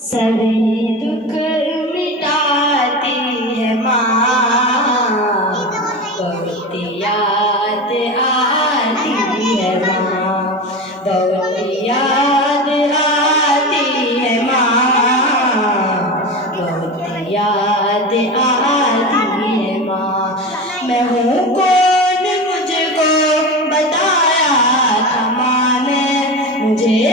सभी दुख मिटाती है माँ, बहुत याद आती है माँ, बहुत याद आती है माँ, बहुत याद आती है माँ। मैं हूँ कौन मुझको बताया था माँ ने, मुझे ये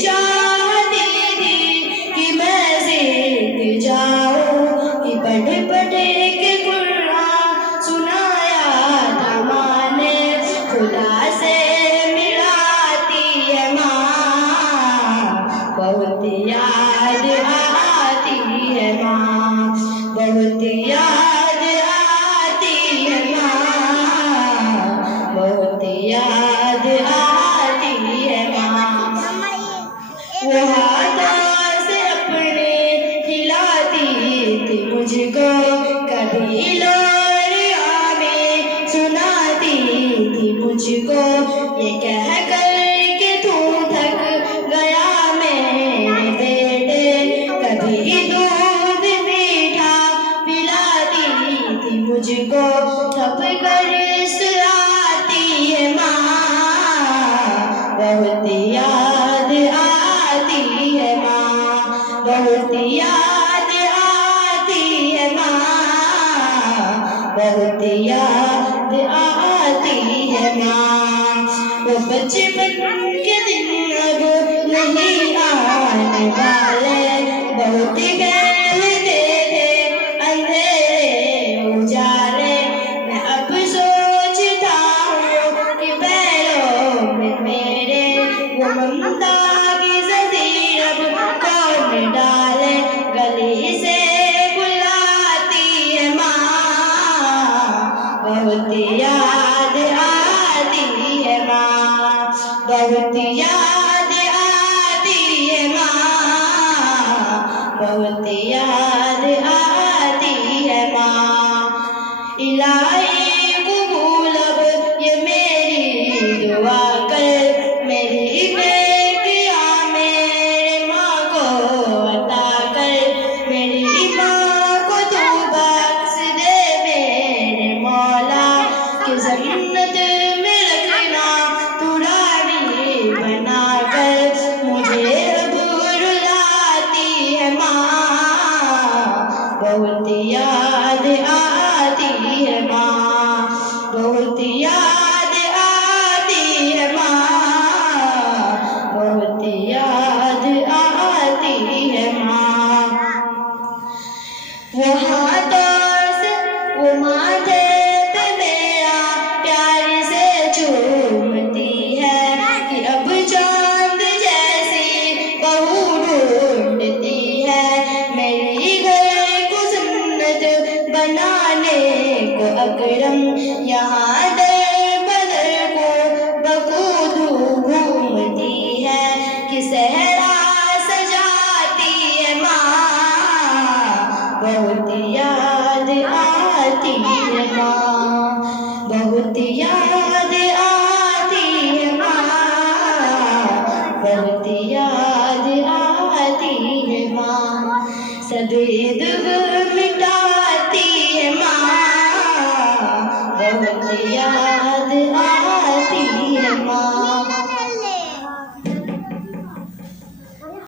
चाहती थी कि मैं सीख जाऊं, कि पढ़ पढ़ के कुरान सुनाया था माँ ने, खुदा से मिलाती है माँ, बहुत याद आती है माँ, बहुत याद आती है माँ, बहुत याद आती है माँ। वो हाथों से अपने खिलाती थी मुझको, कभी लोरिया में सुनाती थी मुझको, ये कह कर के तू थक गया मेरे बेटे, कभी दूध मीठा पिलाती थी मुझको, थप कर सुलाती है माँ, बहुत याद आती है माँ, बहुत याद आती है माँ, बहुत याद आती है माँ। वो बचपन के दिन अब नहीं आने वाले, बहुत खेलते थे अंधेरे उजाले, मैं अब सोचता हूँ कि पैरों में मेरे वो ममता की जंजीर अब कौन डाले, गली से बुलाती है माँ, बहुत याद आती है माँ, बहुत याद आती है माँ, बहुत याद आती है माँ। इलाही कबूल अब ये मेरी दुआ कर, मेरी बेटिया मेरे माँ को अता कर, मेरी माँ को तू बख्श दे मेरे मौला, कि जन्नत में रखना तू रानी बना कर, मुझे अब रुलाती है माँ, बहुत याद आती है माँ, बहुत याद आती है माँ, बहुत याद आती है माँ। वो हाथों से वो माथे पे मेरा प्यार से चूमती है, कि अब चांद जैसी बहू ढूंढती है, मेरी घर को जन्नत बनाने को अकरम, यहाँ दर बदर को बखूबी घूमती है, कि सहरा सजाती है माँ, बहुत याद आती है माँ, बहुत याद आती है माँ, बहुत याद आती है माँ। सभी